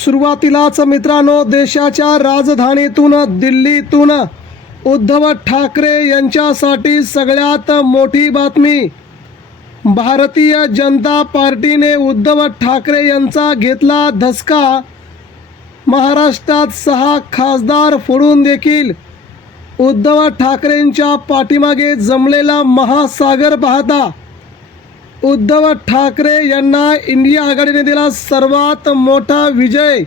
सुरुवातीलाच मित्रांनो, देशाच्या राजधानीतून दिल्लीतून उद्धव ठाकरे यांच्यासाठी सगळ्यात मोठी बातमी. भारतीय जनता पार्टीने उद्धव ठाकरे यांचा घेतला धसका. महाराष्ट्रात 6 खासदार फोडून देखील उद्धव ठाकरेंच्या पाठीमागे जमलेला महासागर पाहता उद्धव ठाकरे यांना इंडिया आघाडीने दिला सर्वात मोठा विजय.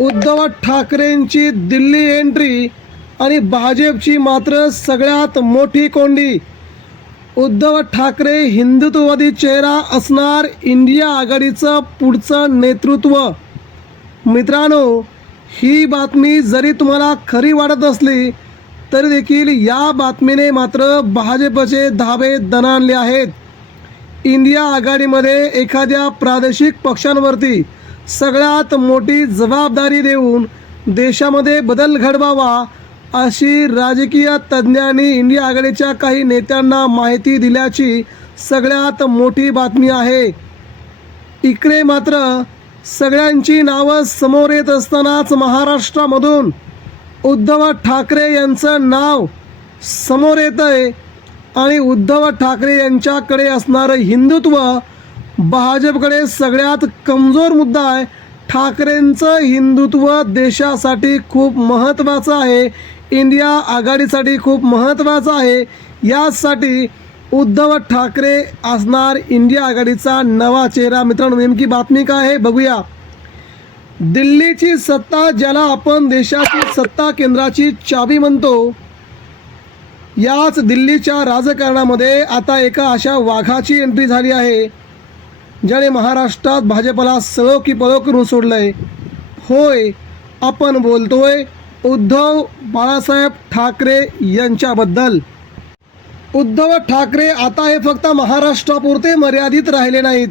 उद्धव ठाकरेंची दिल्ली एंट्री आणि भाजपची मात्र सगळ्यात मोठी कोंडी. उद्धव ठाकरे हिंदुत्ववादी चेहरा असणार इंडिया आघाडीचं पुढचं नेतृत्व. मित्रांनो, ही बातमी जरी तुम्हाला खरी वाटत असली तरी देखील या बातमीने मात्र भाजपचे धाबे दणाणले आहेत. इंडिया आघाडीमध्ये एखाद्या प्रादेशिक पक्षांवरती सगळ्यात मोठी जबाबदारी देऊन देशामध्ये बदल घडवावा अशी राजकीय तज्ज्ञांनी इंडिया आघाडीच्या काही नेत्यांना माहिती दिल्याची सगळ्यात मोठी बातमी आहे. इकडे मात्र सगळ्यांची नावं समोर येत असतानाच महाराष्ट्रामधून उद्धव ठाकरे यांचं नाव समोर येतं आहे आणि उद्धव ठाकरे यांच्याकडे असणारं हिंदुत्व भाजपकडे सगळ्यात कमजोर मुद्दा आहे. ठाकरेंचं हिंदुत्व देशासाठी खूप महत्त्वाचं आहे, इंडिया आघाडीसाठी खूप महत्त्वाचं आहे. यासाठी उद्धव ठाकरे असणार इंडिया आघाडीचा नवा चेहरा. मित्रांनो, नेमकी बातमी काय आहे बघूया. दिल्लीची सत्ता, ज्याला आपण देशाची सत्ता केंद्राची चाबी म्हणतो, याच दिल्लीच्या राजकारणामध्ये आता एका अशा वाघाची एंट्री झाली आहे ज्याने महाराष्ट्रात भाजपला सळो की पळो करून सोडलंय. होय, आपण बोलतोय उद्धव बाळासाहेब ठाकरे यांच्याबद्दल. उद्धव ठाकरे आता हे फक्त महाराष्ट्रापुरते मर्यादित राहिले नाहीत,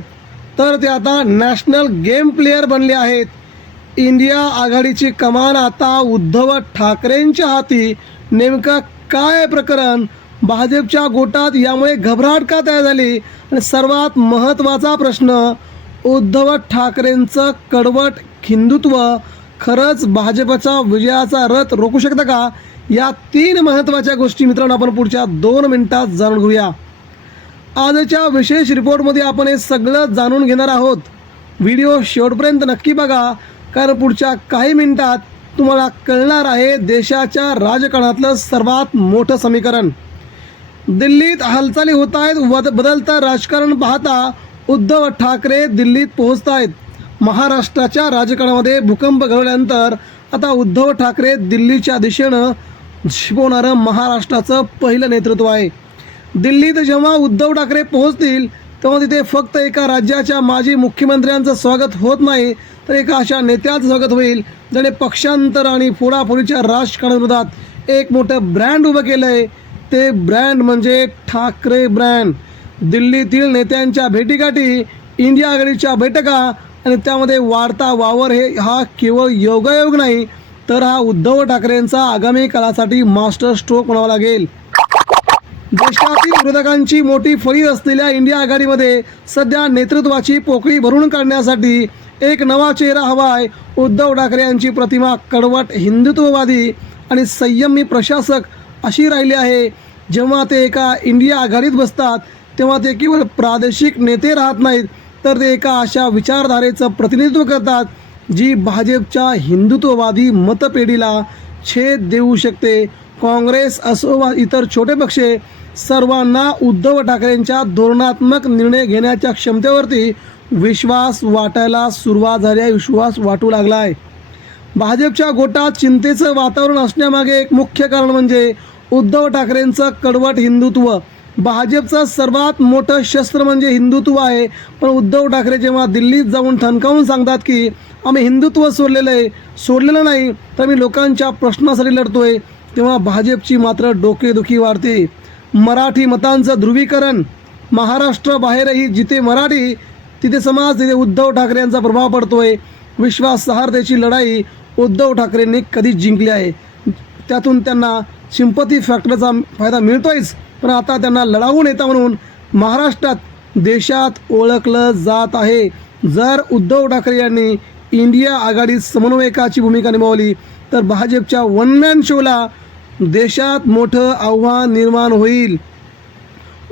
तर ते आता नॅशनल गेम प्लेयर बनले आहेत. इंडिया आघाडीची कमान आता उद्धव ठाकरेंच्या हाती. नेमकं काय प्रकरण? भाजपच्या गोटात यामुळे घबराट का तयार झाली? आणि सर्वात महत्त्वाचा प्रश्न, उद्धव ठाकरेंचं कडवट हिंदुत्व खरंच भाजपचा विजयाचा रथ रोखू शकतं का? या 3 महत्त्वाच्या गोष्टी मित्रांनो आपण पुढच्या 2 मिनिटात जाणून घेऊया. आजच्या विशेष रिपोर्टमध्ये आपण हे सगळं जाणून घेणार आहोत. व्हिडिओ शेवटपर्यंत नक्की बघा, कारण पुढच्या काही मिनिटात तुम्हाला कळणार आहे देशाच्या राजकारणातलं सर्वात मोठं समीकरण. दिल्लीत हालचाली होत आहेत. बदलतं राजकारण पाहता उद्धव ठाकरे दिल्लीत पोहोचत आहेत. महाराष्ट्राच्या राजकारणामध्ये भूकंप घडवल्यानंतर आता उद्धव ठाकरे दिल्लीच्या दिशेनं शिकवणारं महाराष्ट्राचं पहिलं नेतृत्व आहे. दिल्लीत जेव्हा उद्धव ठाकरे पोहोचतील तेव्हा तिथे फक्त एका राज्याच्या माजी मुख्यमंत्र्यांचं स्वागत होत नाही, तर एका अशा नेत्याचं स्वागत होईल ज्याने पक्षांतर आणि फोडाफोडीच्या राजकारणाविरोधात एक मोठं ब्रँड उभं केलं आहे. ते ब्रँड म्हणजे ठाकरे ब्रँड. दिल्लीतील नेत्यांच्या भेटीगाठी, इंडिया आघाडीच्या बैठका आणि त्यामध्ये वाढता वावर हा केवळ योगायोग नाही, तर हा उद्धव ठाकरेंचा आगामी काळासाठी मास्टर स्ट्रोक म्हणावा लागेल. देशातील विरोधकांची मोठी फळी असलेल्या इंडिया आघाडीमध्ये सध्या नेतृत्वाची पोकळी भरून काढण्यासाठी एक नवा चेहरा हवा आहे. उद्धव ठाकरे यांची प्रतिमा कडवट हिंदुत्ववादी आणि संयमी प्रशासक अशी राहिली आहे. जेव्हा ते एका इंडिया आघाडीत बसतात तेव्हा ते केवळ प्रादेशिक नेते राहत नाहीत, तर ते एका अशा विचारधारेचं प्रतिनिधित्व करतात जी भाजपच्या हिंदुत्ववादी मतपेढीला छेद देऊ शकते. काँग्रेस असो वा इतर छोटे पक्ष, सर्वांना उद्धव ठाकरेंच्या धोरणात्मक निर्णय घेण्याच्या क्षमतेवरती विश्वास वाटायला सुरुवात झाली आहे, विश्वास वाटू लागला आहे. भाजपच्या गोटात चिंतेचं वातावरण असण्यामागे एक मुख्य कारण म्हणजे उद्धव ठाकरेंचं कडवट हिंदुत्व. भाजपचं सर्वात मोठं शस्त्र म्हणजे हिंदुत्व आहे, पण उद्धव ठाकरे जेव्हा दिल्लीत जाऊन ठणकावून सांगतात की आम्ही हिंदुत्व सोडलेलं नाही, तर मी लोकांच्या प्रश्नासाठी लढतोय, तेव्हा भाजपची मात्र डोकेदुखी वाढते. मराठी मतांचं ध्रुवीकरण, महाराष्ट्राबाहेरही जिथे मराठी तिथे समाज, तिथे उद्धव ठाकरे यांचा प्रभाव पडतोय. विश्वासार्हतेची लढाई उद्धव ठाकरेंनी कधीच जिंकली आहे. त्यातून त्यांना सिंपती फॅक्टरचा फायदा मिळतोयच, पण आता त्यांना लढावू नेता म्हणून महाराष्ट्रात देशात ओळखलं जात आहे. जर उद्धव ठाकरे यांनी इंडिया आघाडीत समन्वयकाची भूमिका निभावली तर भाजपच्या वन मॅन शोला देशात मोठं आव्हान निर्माण होईल.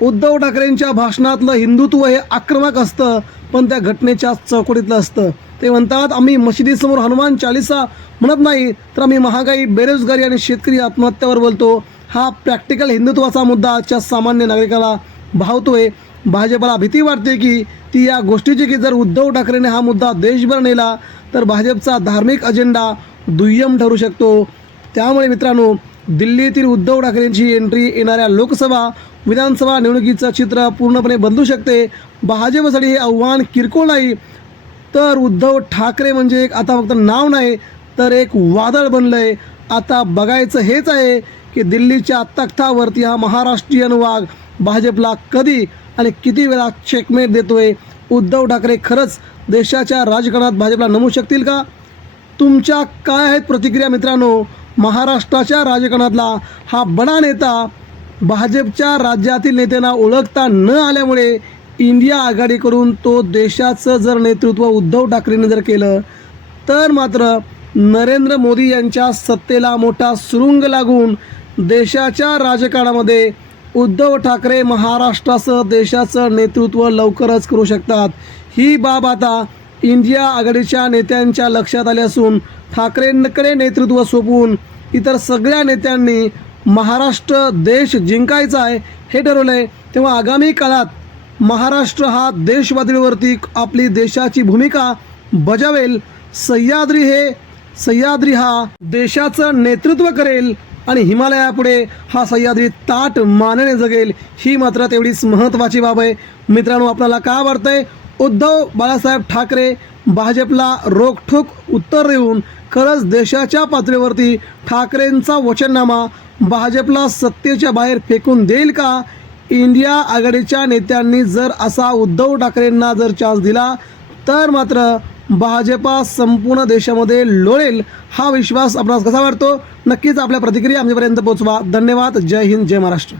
उद्धव ठाकरेंच्या भाषणातलं हिंदुत्व हे आक्रमक असतं, पण त्या घटनेच्या चौकटीतलं असतं. ते म्हणतात, आम्ही मशिदीसमोर हनुमान चालीसा म्हणत नाही, तर आम्ही महागाई, बेरोजगारी आणि शेतकरी आत्महत्यावर बोलतो. हा प्रॅक्टिकल हिंदुत्वाचा मुद्दा आजच्या सामान्य नागरिकाला भावतोय. भाजपला भीती वाटते की ती या गोष्टीची की जर उद्धव ठाकरेंनी हा मुद्दा देशभर नेला तर भाजपचा धार्मिक अजेंडा दुय्यम ठरू शकतो. त्यामुळे मित्रांनो, दिल्लीतील उद्धव ठाकरेंची एंट्री येणाऱ्या लोकसभा विधानसभा निवडणुकीचं चित्र पूर्णपणे बदलू शकते. भाजपसाठी हे आव्हान किरकोळ नाही, तर उद्धव ठाकरे म्हणजे एक आता फक्त नाव नाही तर एक वादळ बनलं आहे. आता बघायचं हेच आहे की दिल्लीच्या तख्तावरती हा महाराष्ट्रीयन वाघ भाजपला कधी आणि किती वेळा चेकमेट देतोय. उद्धव ठाकरे खरंच देशाच्या राजकारणात भाजपला नमवू शकतील का? तुमच्या काय आहेत प्रतिक्रिया मित्रांनो? महाराष्ट्राच्या राजकारणातला हा बडा नेता भाजपच्या राज्यातील नेत्यांना ओळखता न आल्यामुळे इंडिया आघाडीकडून तो देशाचं जर नेतृत्व उद्धव ठाकरेंनी जर केलं तर मात्र नरेंद्र मोदी यांच्या सत्तेला मोठा सुरुंग लागून देशाच्या राजकारणामध्ये उद्धव ठाकरे महाराष्ट्रासह देशाचं नेतृत्व लवकरच करू शकतात. ही बाब आता इंडिया आघाडीच्या नेत्यांच्या लक्षात आली असून ठाकरेंकडे नेतृत्व सोपवून इतर सगळ्या नेत्यांनी महाराष्ट्र देश जिंकायचा आहे हे ठरवलं आहे. तेव्हा आगामी काळात महाराष्ट्र हा देश पातळीवरती आपली देशाची भूमिका बजावेल. सह्याद्री हा देशाचं नेतृत्व करेल आणि हिमालयापुढे हा सह्याद्री ताट मानेने जगेल. ही मात्र तेवढीच महत्त्वाची बाब आहे. मित्रांनो, आपल्याला काय वाटतंय? उद्धव बाळासाहेब ठाकरे भाजपला रोखठोक उत्तर देऊन खरंच देशाच्या पातळीवरती ठाकरेंचा वचननामा भाजपला सत्तेच्या बाहेर फेकून देईल का? इंडिया आघाडीच्या नेत्यांनी जर असा उद्धव ठाकरेंना जर चान्स दिला तर मात्र भाजपा संपूर्ण देशामध्ये लोळेल. हा विश्वास आपणास कसा वाटतो? नक्कीच आपल्या प्रतिक्रिया आमच्यापर्यंत पोहोचवा. धन्यवाद. जय हिंद, जय महाराष्ट्र.